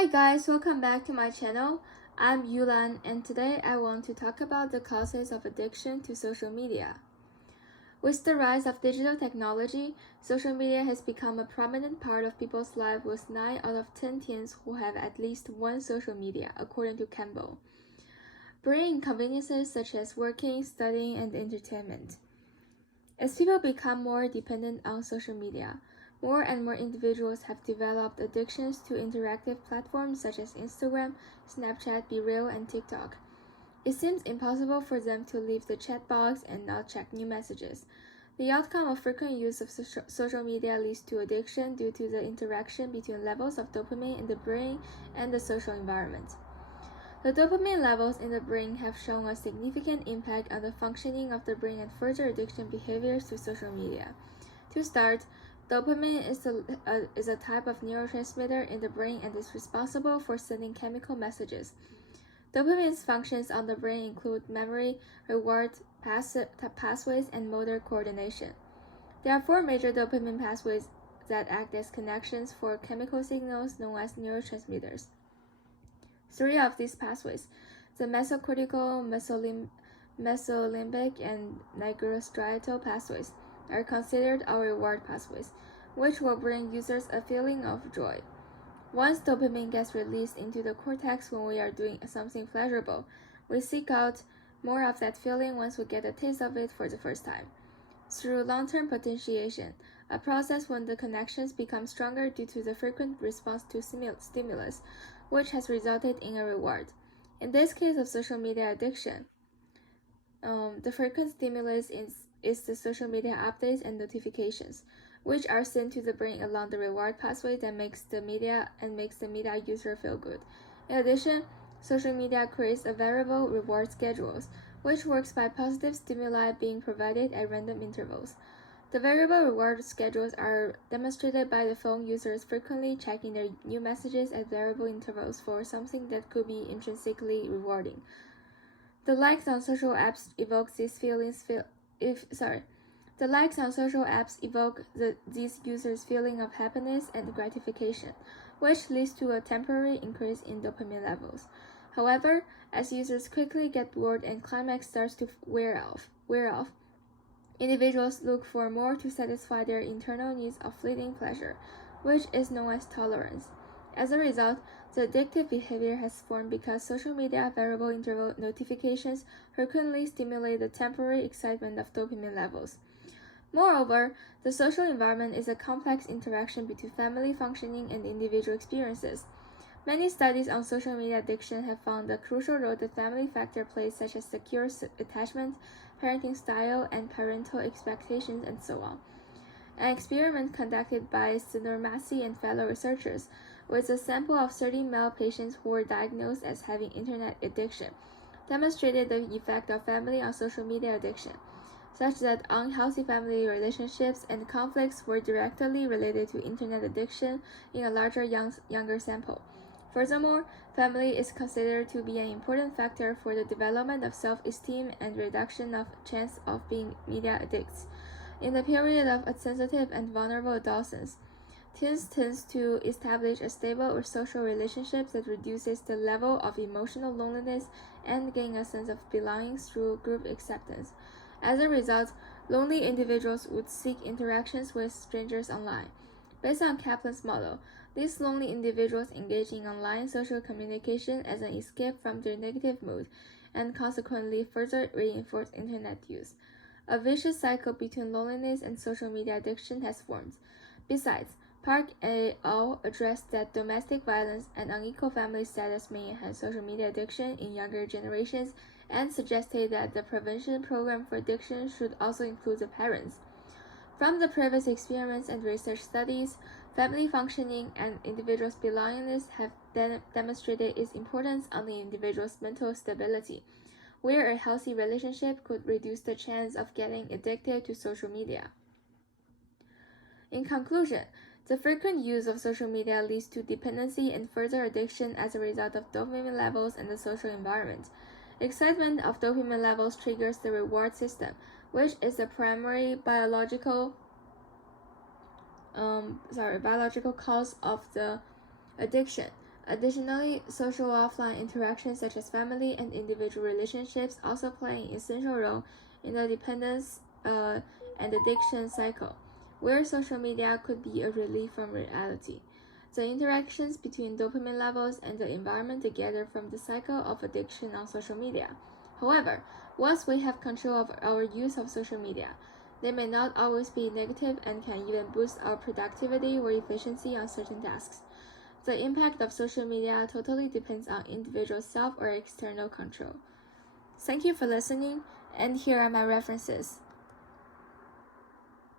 Hi guys, welcome back to my channel. I'm Yulan and today I want to talk about the causes of addiction to social media. With the rise of digital technology, social media has become a prominent part of people's lives with 9 out of 10 teens who have at least one social media, according to Campbell, bringing inconveniences such as working, studying, and entertainment. As people become more dependent on social media, more and more individuals have developed addictions to interactive platforms such as Instagram, Snapchat, BeReal, and TikTok. It seems impossible for them to leave the chat box and not check new messages. The outcome of frequent use of social media leads to addiction due to the interaction between levels of dopamine in the brain and the social environment. The dopamine levels in the brain have shown a significant impact on the functioning of the brain and further addiction behaviors to social media. To start, dopamine is a type of neurotransmitter in the brain and is responsible for sending chemical messages. Dopamine's functions on the brain include memory, reward pathways, and motor coordination. There are 4 major dopamine pathways that act as connections for chemical signals known as neurotransmitters. 3 of these pathways, the mesocortical, mesolimbic, and nigrostriatal pathways, are considered our reward pathways, which will bring users a feeling of joy. Once dopamine gets released into the cortex when we are doing something pleasurable, we seek out more of that feeling once we get a taste of it for the first time. Through long-term potentiation, a process when the connections become stronger due to the frequent response to stimulus, which has resulted in a reward. In this case of social media addiction, the frequent stimulus is the social media updates and notifications, which are sent to the brain along the reward pathway that makes the media user feel good. In addition, social media creates a variable reward schedules, which works by positive stimuli being provided at random intervals. The variable reward schedules are demonstrated by the phone users frequently checking their new messages at variable intervals for something that could be intrinsically rewarding. The likes on social apps evoke these feelings. The likes on social apps evoke these users' feeling of happiness and gratification, which leads to a temporary increase in dopamine levels. However, as users quickly get bored and climax starts to wear off, individuals look for more to satisfy their internal needs of fleeting pleasure, which is known as tolerance. As a result, the addictive behavior has formed because social media variable interval notifications frequently stimulate the temporary excitement of dopamine levels. Moreover, the social environment is a complex interaction between family functioning and individual experiences. Many studies on social media addiction have found the crucial role the family factor plays, such as secure attachment, parenting style, and parental expectations, and so on. An experiment conducted by Massey and fellow researchers with a sample of 30 male patients who were diagnosed as having internet addiction demonstrated the effect of family on social media addiction, such that unhealthy family relationships and conflicts were directly related to internet addiction in a larger younger sample. Furthermore, family is considered to be an important factor for the development of self-esteem and reduction of chance of being media addicts. In the period of sensitive and vulnerable adolescence, teens tend to establish a stable social relationship that reduces the level of emotional loneliness and gain a sense of belonging through group acceptance. As a result, lonely individuals would seek interactions with strangers online. Based on Kaplan's model, these lonely individuals engage in online social communication as an escape from their negative mood and consequently further reinforce internet use. A vicious cycle between loneliness and social media addiction has formed. Besides, Park et al. Addressed that domestic violence and unequal family status may enhance social media addiction in younger generations and suggested that the prevention program for addiction should also include the parents. From the previous experiments and research studies, family functioning and individuals' belongingness have demonstrated its importance on the individual's mental stability, where a healthy relationship could reduce the chance of getting addicted to social media. In conclusion, the frequent use of social media leads to dependency and further addiction as a result of dopamine levels in the social environment. Excitement of dopamine levels triggers the reward system, which is the primary biological cause of the addiction. Additionally, social offline interactions such as family and individual relationships also play an essential role in the dependence and addiction cycle, where social media could be a relief from reality. The interactions between dopamine levels and the environment together from the cycle of addiction on social media. However, once we have control of our use of social media, they may not always be negative and can even boost our productivity or efficiency on certain tasks. The impact of social media totally depends on individual self or external control. Thank you for listening, and here are my references.